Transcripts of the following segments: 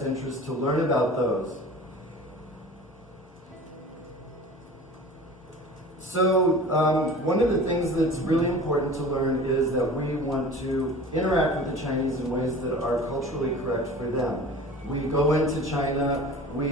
best interest to learn about those. So one of the things that's really important to learn is that we want to interact with the Chinese in ways that are culturally correct for them. We go into China, we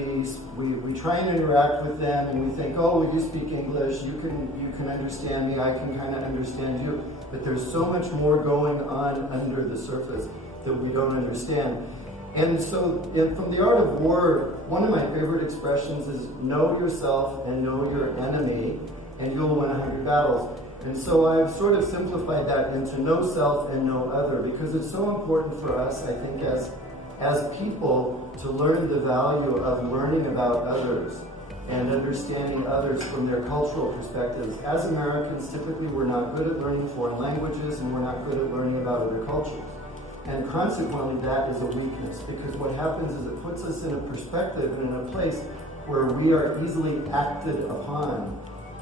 try and interact with them, and we think, oh, well, you speak English, you can understand me, I can kind of understand you. But there's so much more going on under the surface that we don't understand. And so from the Art of War, one of my favorite expressions is know yourself and know your enemy, and you'll win 100 battles. And so I've sort of simplified that into know self and know other, because it's so important for us, I think, as people to learn the value of learning about others and understanding others from their cultural perspectives. As Americans, typically we're not good at learning foreign languages and we're not good at learning about other cultures. And consequently, that is a weakness, because what happens is it puts us in a perspective and in a place where we are easily acted upon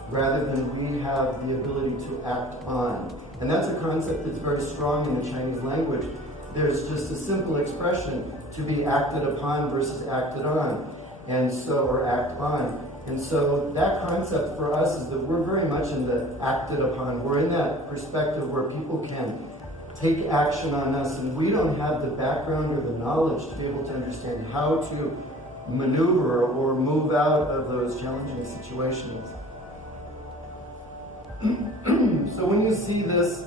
rather than we have the ability to act on. And that's a concept that's very strong in the Chinese language. There's just a simple expression, to be acted upon versus acted on, and so, or act on. And so that concept for us is that we're very much in the acted upon. We're in that perspective where people can take action on us, and we don't have the background or the knowledge to be able to understand how to maneuver or move out of those challenging situations. So when you see this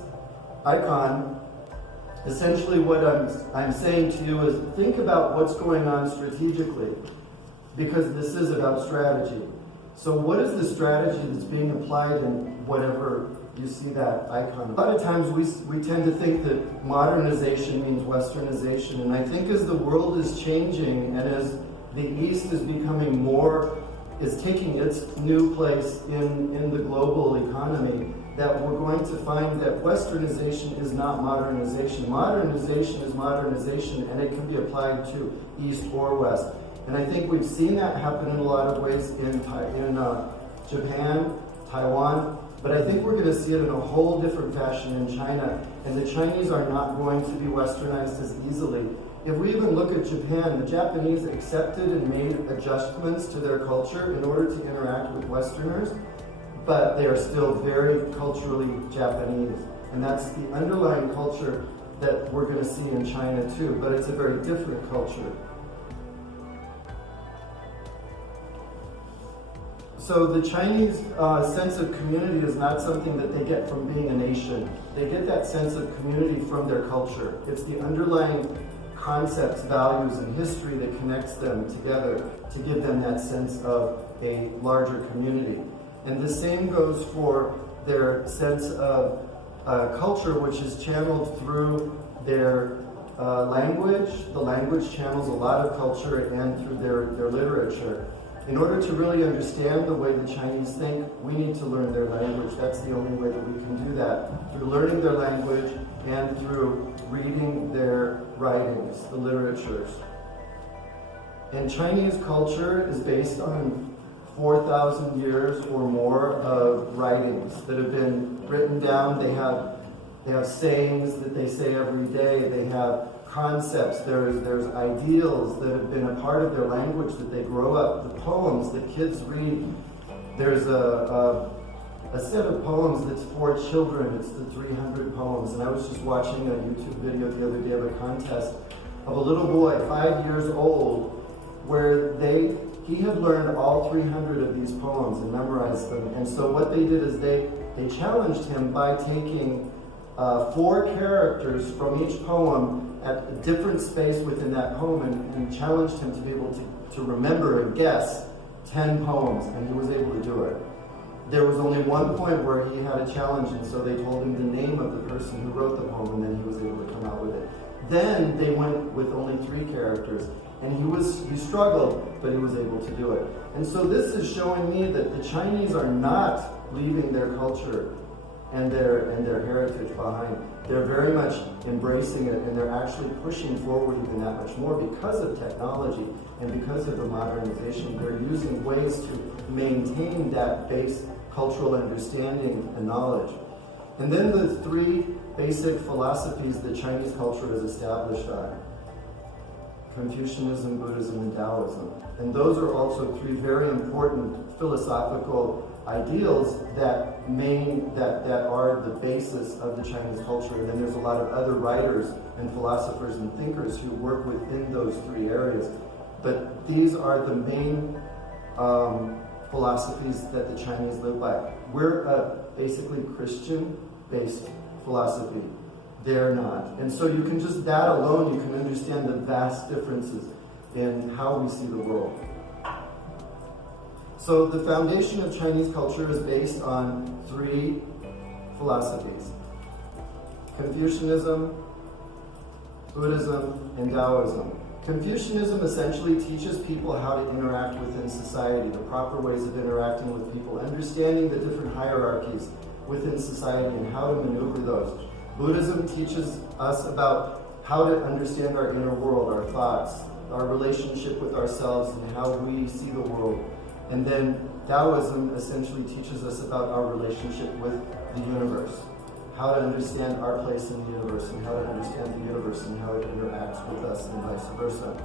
icon, essentially what I'm saying to you is think about what's going on strategically, because this is about strategy. So what is the strategy that's being applied in whatever you see that icon? A lot of times we tend to think that modernization means westernization, and I think as the world is changing and as the East is becoming is taking its new place in the global economy, that we're going to find that westernization is not modernization. Modernization is modernization, and it can be applied to East or West. And I think we've seen that happen in a lot of ways in Japan, Taiwan, but I think we're going to see it in a whole different fashion in China. And the Chinese are not going to be westernized as easily. If we even look at Japan, the Japanese accepted and made adjustments to their culture in order to interact with Westerners, but they are still very culturally Japanese. And that's the underlying culture that we're going to see in China too, but it's a very different culture. So the Chinese sense of community is not something that they get from being a nation. They get that sense of community from their culture. It's the underlying concepts, values, and history that connects them together to give them that sense of a larger community. And the same goes for their sense of culture, which is channeled through their language. The language channels a lot of culture, and through their literature. In order to really understand the way the Chinese think, we need to learn their language. That's the only way that we can do that, through learning their language and through reading their writings, the literatures. And Chinese culture is based on 4,000 years or more of writings that have been written down. They have sayings that they say every day. They have concepts. There's ideals that have been a part of their language that they grow up. The poems that kids read. There's a set of poems that's for children. It's the 300 poems. And I was just watching a YouTube video the other day of a contest of a little boy, 5 years old, where he had learned all 300 of these poems and memorized them. And so what they did is they challenged him by taking 4 characters from each poem at a different space within that poem, and challenged him to be able to remember and guess 10 poems, and he was able to do it. There was only one point where he had a challenge, and so they told him the name of the person who wrote the poem, and then he was able to come out with it. Then they went with only 3 characters, and he struggled, but he was able to do it. And so this is showing me that the Chinese are not leaving their culture and their heritage behind. They're very much embracing it, and they're actually pushing forward even that much more because of technology and because of the modernization. They're using ways to maintain that base cultural understanding and knowledge. And then the 3 basic philosophies that Chinese culture is established on. Confucianism, Buddhism, and Taoism. And those are also three very important philosophical ideals that are the basis of the Chinese culture. And then there's a lot of other writers and philosophers and thinkers who work within those three areas. But these are the main philosophies that the Chinese live by. We're a basically Christian-based philosophy. They're not. And so you can just, that alone, you can understand the vast differences in how we see the world. So the foundation of Chinese culture is based on three philosophies: Confucianism, Buddhism, and Taoism. Confucianism essentially teaches people how to interact within society, the proper ways of interacting with people, understanding the different hierarchies within society and how to maneuver those. Buddhism teaches us about how to understand our inner world, our thoughts, our relationship with ourselves, and how we see the world. And then Taoism essentially teaches us about our relationship with the universe, how to understand our place in the universe, and how to understand the universe and how it interacts with us, and vice versa.